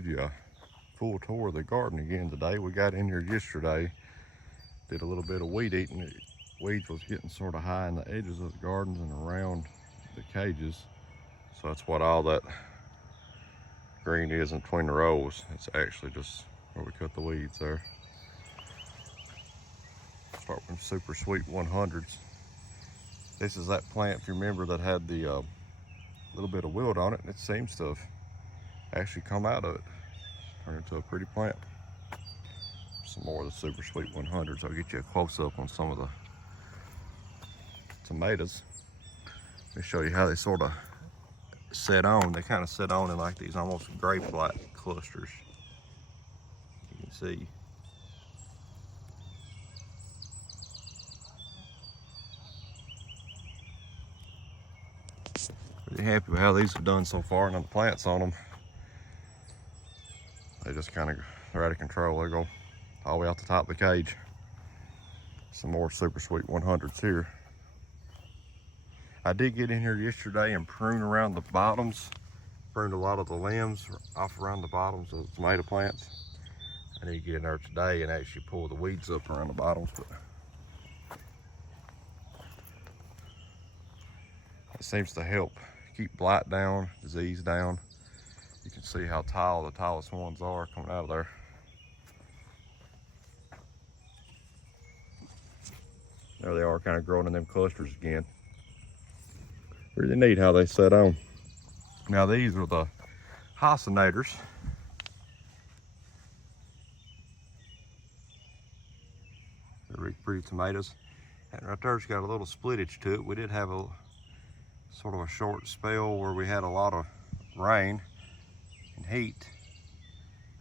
give you a full tour of the garden again today. We got in here yesterday, did a little bit of weed eating. Weeds was getting sort of high in the edges of the gardens and around the cages. So that's what all that green is in between the rows. It's actually just where we cut the weeds there. Start with Super Sweet 100s. This is that plant, if you remember, that had the little bit of wilt on it, and it seems to have actually come out of it, turned into a pretty plant. Some more of the Super Sweet 100s. I'll get you a close-up on some of the tomatoes. Let me show you how they sort of set on. They kind of set on in like these almost grape-like clusters. You can see. Pretty happy with how these have done so far, and the plants on them, they just kind of, they're out of control. They go all the way out the top of the cage. Some more Super Sweet 100s here. I did get in here yesterday and prune around the bottoms, pruned a lot of the limbs off around the bottoms of the tomato plants. I need to get in there today and actually pull the weeds up around the bottoms, but it seems to help keep blight down, disease down. You can see how tall the tallest ones are coming out of there. There they are, kind of growing in them clusters again. Really neat how they set on. Now these are the Hycenators. They're really pretty tomatoes. And right there's got a little splittage to it. We did have a sort of a short spell where we had a lot of rain and heat,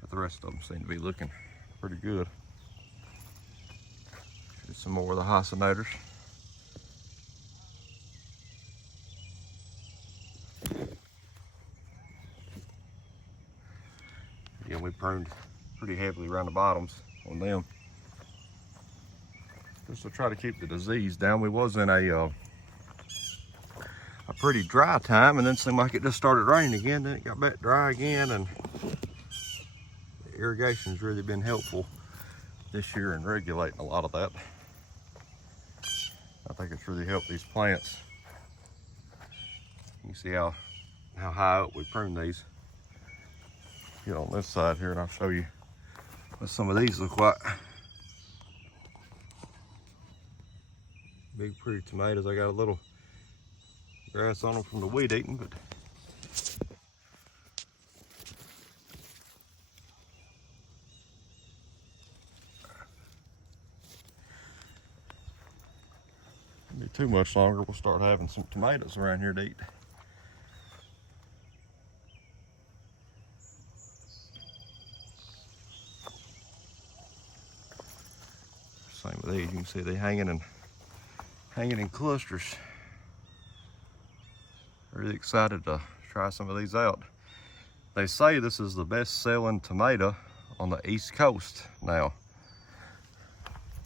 but the rest of them seem to be looking pretty good. Here's some more of the Hycenators. Again, we pruned pretty heavily around the bottoms on them, just to try to keep the disease down. We was in a pretty dry time, and then it seemed like it just started raining again, then it got back dry again, and the irrigation's really been helpful this year in regulating a lot of that. I think it's really helped these plants. You can see how high up we pruned these. Get on this side here and I'll show you what some of these look like. Big pretty tomatoes. I got a little grass on them from the weed eating, but won't be too much longer. We'll start having some tomatoes around here to eat. Same with these. You can see they hanging in clusters. Really excited to try some of these out. They say this is the best selling tomato on the East Coast now,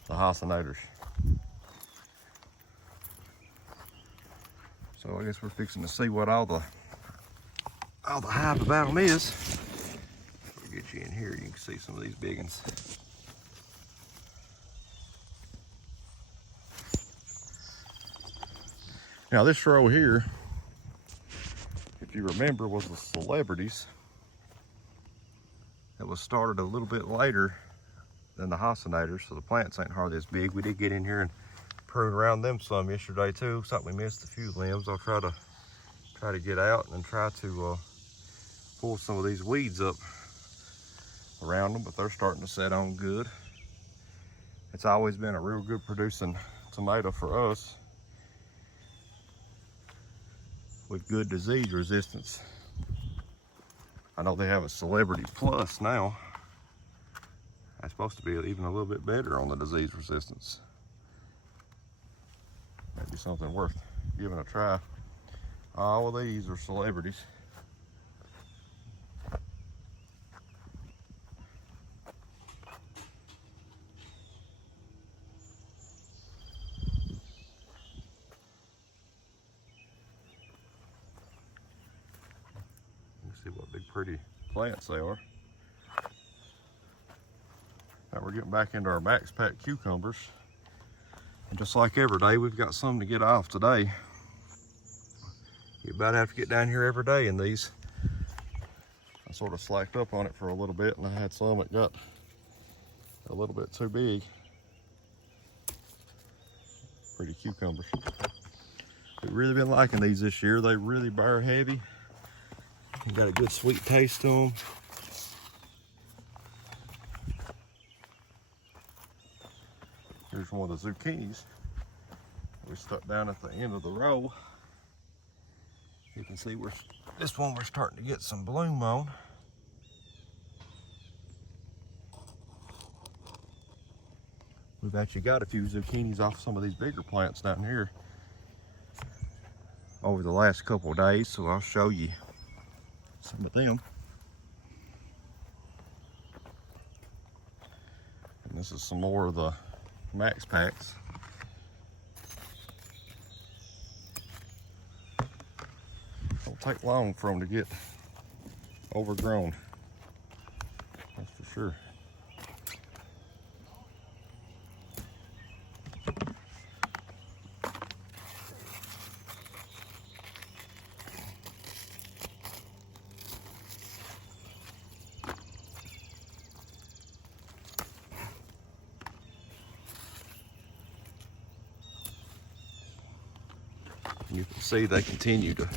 the Hycenators. So I guess we're fixing to see what all the hype about them is. We'll get you in here, you can see some of these big ones. Now this row here, if you remember, was the Celebrities. It was started a little bit later than the Hycenators, so the plants ain't hardly as big. We did get in here and prune around them some yesterday too. Looks like we missed a few limbs. I'll try to get out and try to pull some of these weeds up around them, but they're starting to set on good. It's always been a real good producing tomato for us, with good disease resistance. I know they have a Celebrity Plus now. That's supposed to be even a little bit better on the disease resistance. Maybe something worth giving a try. All of these are Celebrities. See what big pretty plants they are. Now we're getting back into our Max Pack cucumbers. And just like every day, we've got some to get off today. You about have to get down here every day in these. I sort of slacked up on it for a little bit, and I had some that got a little bit too big. Pretty cucumbers. We've really been liking these this year. They really bear heavy. They got a good sweet taste to them. Here's one of the zucchinis we stuck down at the end of the row. You can see this one we're starting to get some bloom on. We've actually got a few zucchinis off some of these bigger plants down here over the last couple of days, so I'll show you some of them. And this is some more of the Max Packs. Don't take long for them to get overgrown, that's for sure. You can see they continue to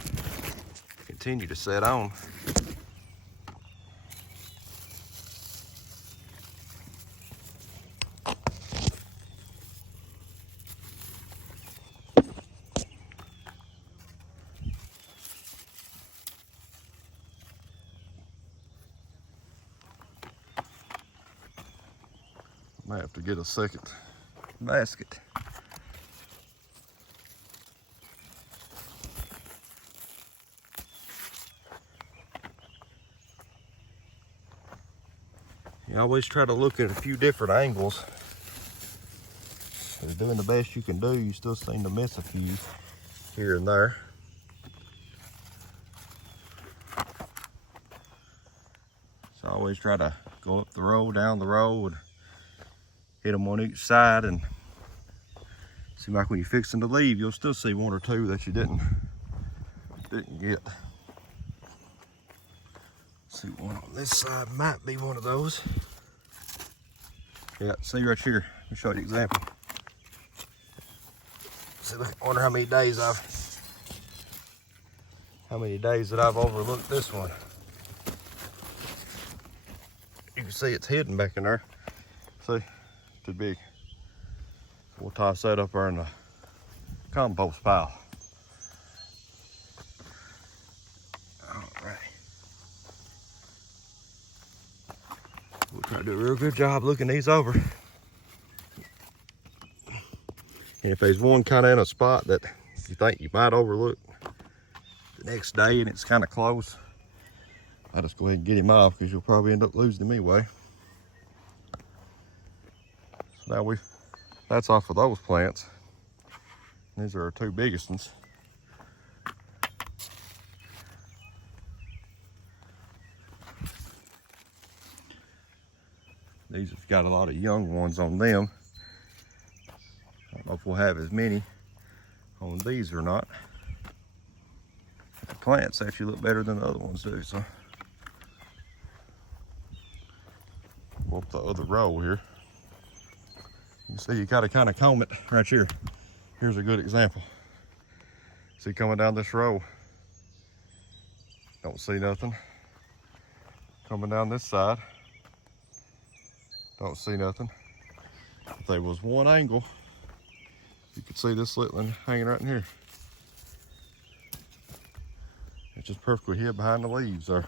set on. Might have to get a second basket. You always try to look at a few different angles. You're doing the best you can do. You still seem to miss a few here and there. So I always try to go up the row, down the row, and hit them on each side. And seem like when you're fixing to leave, you'll still see one or two that you didn't get. See, one on this side might be one of those. Yeah, see right here. Let me show you an example. See, I wonder how many days that I've overlooked this one. You can see it's hidden back in there. See, too big. So we'll toss that up there in the compost pile. We'll try to do a real good job looking these over. And if there's one kind of in a spot that you think you might overlook the next day and it's kind of close, I'll just go ahead and get him off because you'll probably end up losing him anyway. So now that's off of those plants. These are our two biggest ones. These have got a lot of young ones on them. I don't know if we'll have as many on these or not. The plants actually look better than the other ones do, so. Go up the other row here. You see, you gotta kind of comb it right here. Here's a good example. See, coming down this row, don't see nothing. Coming down this side, don't see nothing. If there was one angle, you could see this slitling hanging right in here. It's just perfectly hid behind the leaves there.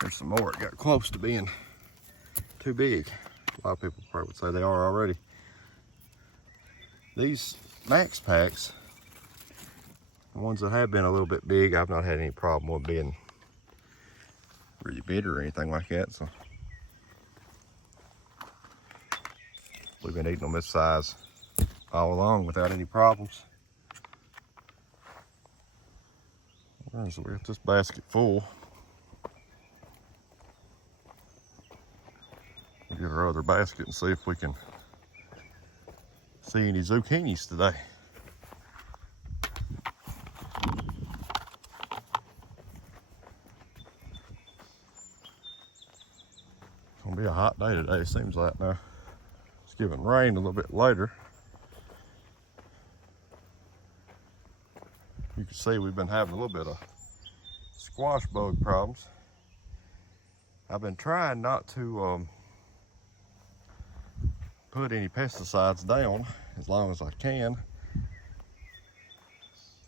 There's some more that got close to being too big. A lot of people probably would say they are already. These Max Packs, the ones that have been a little bit big, I've not had any problem with being really bitter or anything like that. So we've been eating them this size all along without any problems. Alright, so we got this basket full. We'll get our other basket and see if we can see any zucchinis today. It's gonna be a hot day today, it seems like now. It's giving rain a little bit later. You can see we've been having a little bit of squash bug problems. I've been trying not to put any pesticides down as long as I can,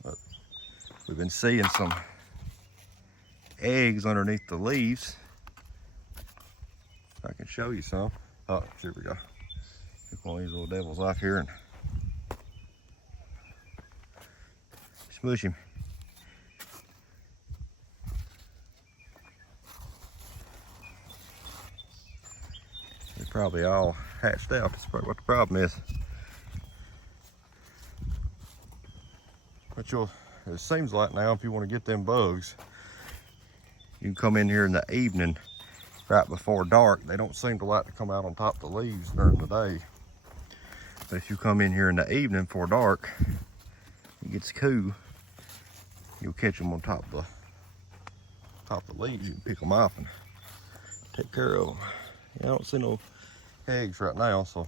but we've been seeing some eggs underneath the leaves. I can show you some. Oh, here we go. Pick one of these little devils off here and smush him. They're probably all hatched out. That's probably what the problem is. But it seems like now if you want to get them bugs, you can come in here in the evening right before dark. They don't seem to like to come out on top of the leaves during the day. But if you come in here in the evening before dark, it gets cool, you'll catch them on top of the leaves. You can pick them off and take care of them. Yeah, I don't see no eggs right now, so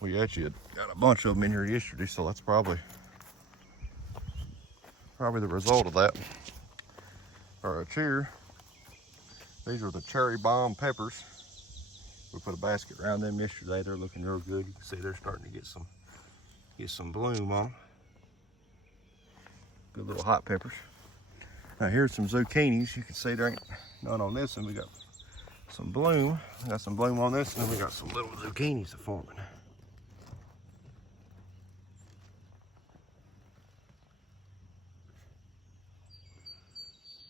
we actually had got a bunch of them in here yesterday, so that's probably the result of that. All right, here, these are the cherry bomb peppers. We put a basket around them yesterday. They're looking real good. You can see they're starting to get some bloom on them. Good little hot peppers. Now here's some zucchinis. You can see there ain't none on this, and we got some bloom. We got some bloom on this, and then we got some little zucchinis forming.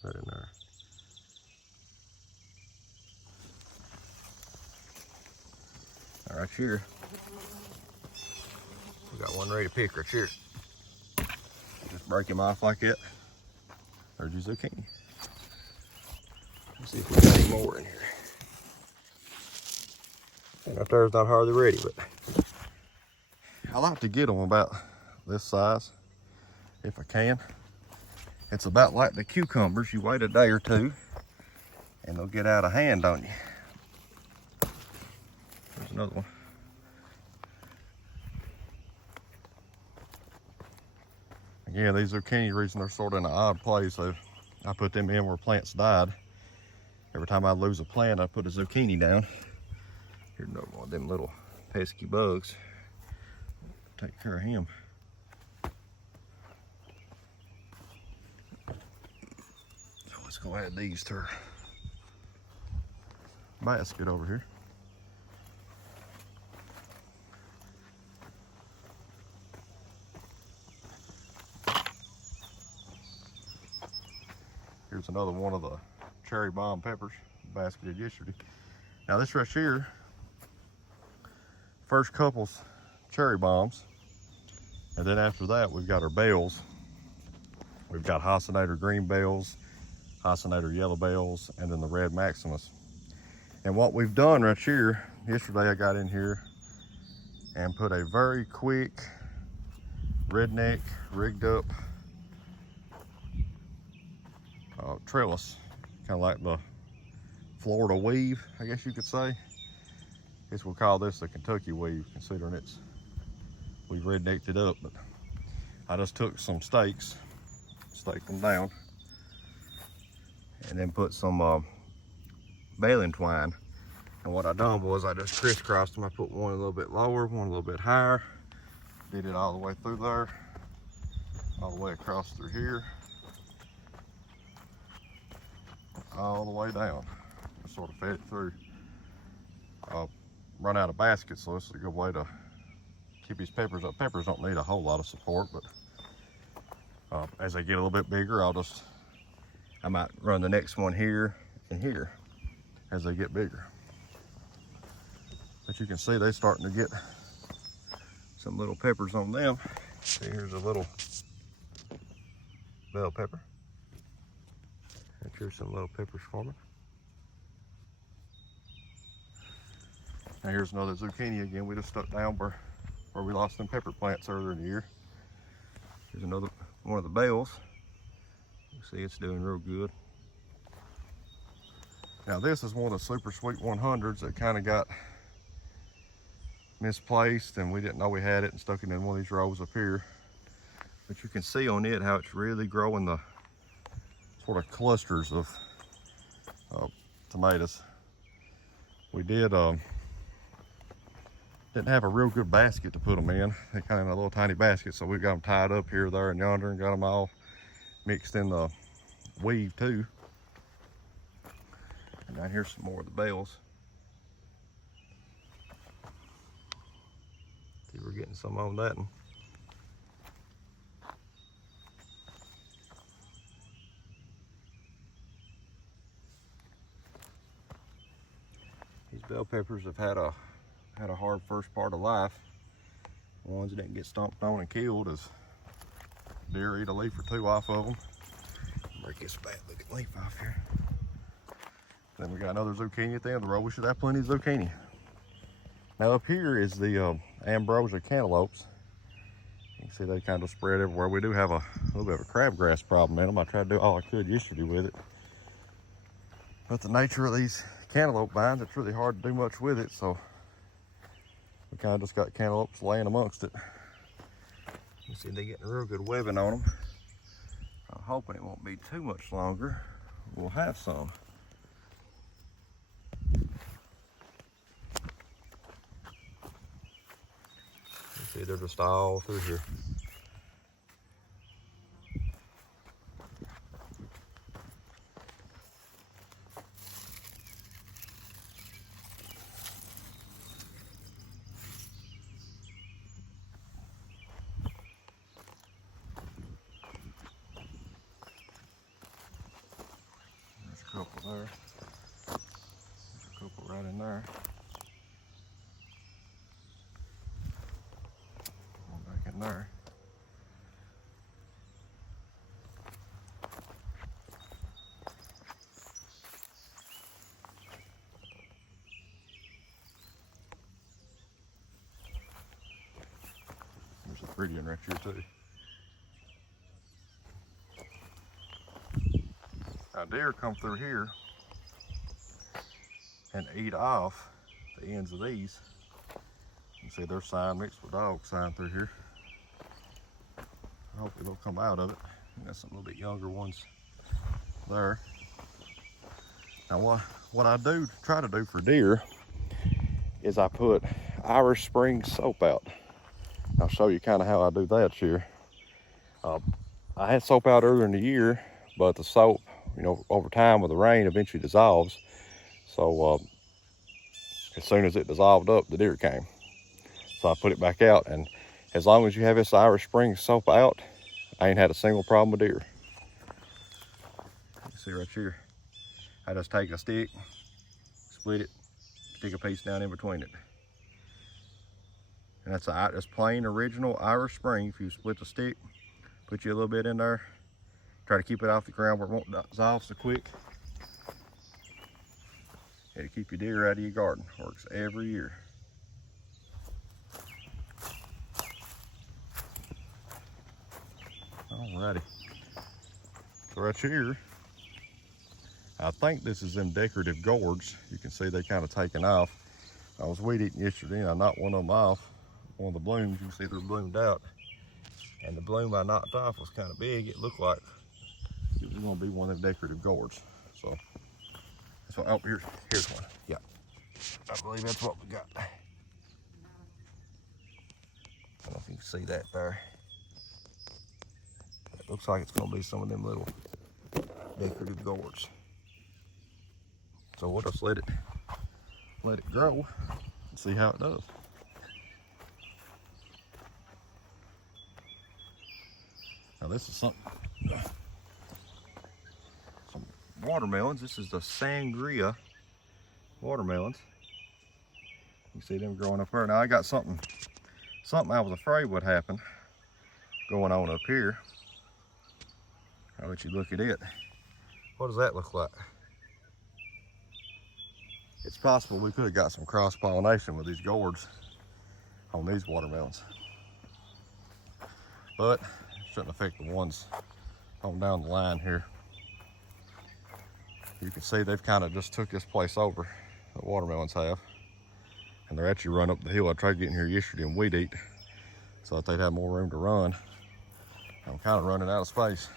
Right in there. All right, here. We got one ready to pick right here. Just break him off like that. There's your zucchini. Let's see if we got any more in here. And up there's not hardly ready, but I like to get them about this size if I can. It's about like the cucumbers. You wait a day or two and they'll get out of hand on you. There's another one. Again, these zucchini, reason they're sort of in an odd place. So I put them in where plants died. Every time I lose a plant, I put a zucchini down. Here's another one of them little pesky bugs. Take care of him. So let's go add these to our basket over here. Here's another one of the cherry bomb peppers basketed yesterday. Now this right here, first couple's cherry bombs, and then after that we've got our bells. We've got Hasinator green bells, Hasinator yellow bells, and then the red Maximus. And what we've done right here, yesterday I got in here and put a very quick redneck rigged up trellis, kind of like the Florida weave, I guess you could say. I guess we'll call this the Kentucky weave, considering we've rednecked it up. But I just took some stakes, staked them down, and then put some baling twine. And what I done was I just crisscrossed them. I put one a little bit lower, one a little bit higher, did it all the way through there, all the way across through here, all the way down. Just sort of fed it through. Run out of baskets, so this is a good way to keep these peppers up. Peppers don't need a whole lot of support, but as they get a little bit bigger, I might run the next one here and here as they get bigger. But you can see they're starting to get some little peppers on them. See, here's a little bell pepper. And here's some little peppers for me. Now here's another zucchini again. We just stuck down where we lost them pepper plants earlier in the year. Here's another one of the bells. You see it's doing real good. Now this is one of the super sweet 100s that kind of got misplaced and we didn't know we had it and stuck it in one of these rows up here. But you can see on it how it's really growing the sort of clusters of tomatoes. We didn't have a real good basket to put them in. They kind of in a little tiny basket, so we got them tied up here, there, and yonder, and got them all mixed in the weave too. And now here's some more of the bells. See, we're getting some on that one. These bell peppers have had a hard first part of life. The ones that didn't get stomped on and killed as deer eat a leaf or two off of them. Break this bad looking leaf off here. Then we got another zucchini at the end of the row. We should have plenty of zucchini. Now up here is the ambrosia cantaloupes. You can see they kind of spread everywhere. We do have a little bit of a crabgrass problem in them. I tried to do all I could yesterday with it. But the nature of these cantaloupe vines, it's really hard to do much with it, so we kind of just got cantaloupes laying amongst it. You see they're getting a real good webbing on them. I'm hoping it won't be too much longer. We'll have some. You see they're just all through here. Couple there. There's a couple right in there. One back in there. There's a pretty one right here too. Now deer come through here and eat off the ends of these. You can see there's sign mixed with dog sign through here. Hopefully they'll come out of it. And got some little bit younger ones there. Now what I do try to do for deer is I put Irish Spring soap out. I'll show you kind of how I do that here. I had soap out earlier in the year, but the soap, you know, over time with the rain eventually dissolves. So as soon as it dissolved up, the deer came. So I put it back out, and as long as you have this Irish Spring soap out, I ain't had a single problem with deer. You see right here, I just take a stick, split it, stick a piece down in between it. And that's plain original Irish Spring. If you split the stick, put you a little bit in there, try to keep it off the ground where it won't dissolve so quick. It'll keep your deer out of your garden. Works every year. Alrighty. So right here, I think this is them decorative gourds. You can see they kind of taken off. I was weed eating yesterday and I knocked one of them off. One of the blooms, you can see they're bloomed out. And the bloom I knocked off was kind of big. It looked like it was going to be one of them decorative gourds. So oh, here's one. Yeah, I believe that's what we got. I don't know if you can see that there. It looks like it's going to be some of them little decorative gourds. So we'll just let it grow and see how it does. Now this is some watermelons. This is the Sangria watermelons. You see them growing up there. Now I got something I was afraid would happen going on up here. I'll let you look at it. What does that look like? It's possible we could have got some cross-pollination with these gourds on these watermelons. But it shouldn't affect the ones on down the line here. You can see they've kind of just took this place over, the watermelons have. And they're actually run up the hill. I tried getting here yesterday and weed eat so that they'd have more room to run. I'm kind of running out of space.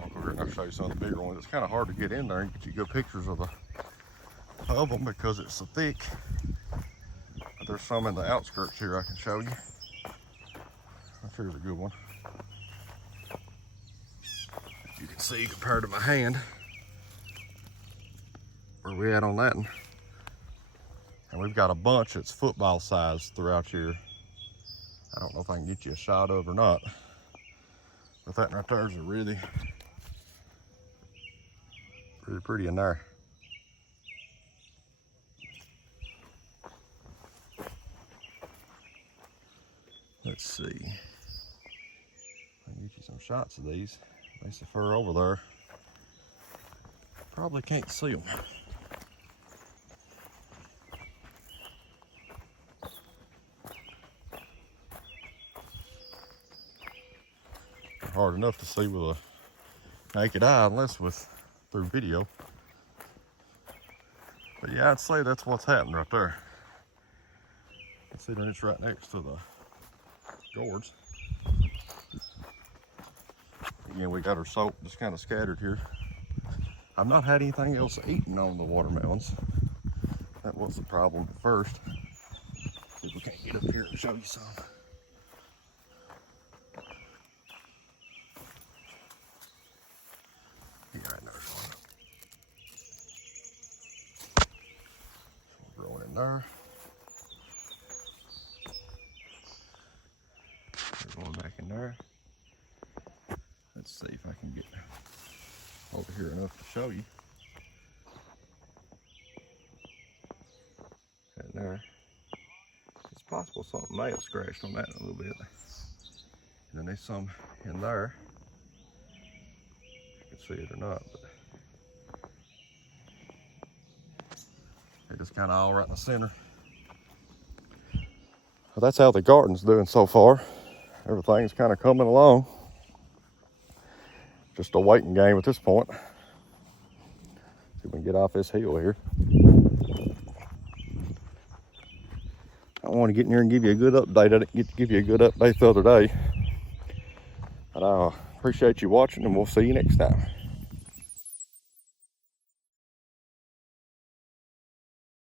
I'll go over here and I'll show you some of the bigger ones. It's kind of hard to get in there and get you good pictures of them because it's so thick. But there's some in the outskirts here I can show you. Here's a good one. You can see compared to my hand where we at on that one. And we've got a bunch that's football size throughout here. I don't know if I can get you a shot of or not, but that right there is a really pretty in there. Let's see. I can get you some shots of these. There's the fur over there. Probably can't see them. Hard enough to see with a naked eye unless through video. But yeah, I'd say that's what's happening right there. Considering it's right next to the gourds. Again, we got our soap just kind of scattered here. I've not had anything else eaten on the watermelons. That was the problem at first. See if we can't get up here and show you some. Yeah, I know there's one. So we're growing in there. We're going back in there. Let's see if I can get over here enough to show you. And there. It's possible something may have scratched on that a little bit. And then there's some in there. You can see it or not, but they're just kind of all right in the center. Well, that's how the garden's doing so far. Everything's kind of coming along. Just a waiting game at this point. See if we can get off this hill here. I want to get in here and give you a good update. I didn't get to give you a good update the other day. But I appreciate you watching, and we'll see you next time.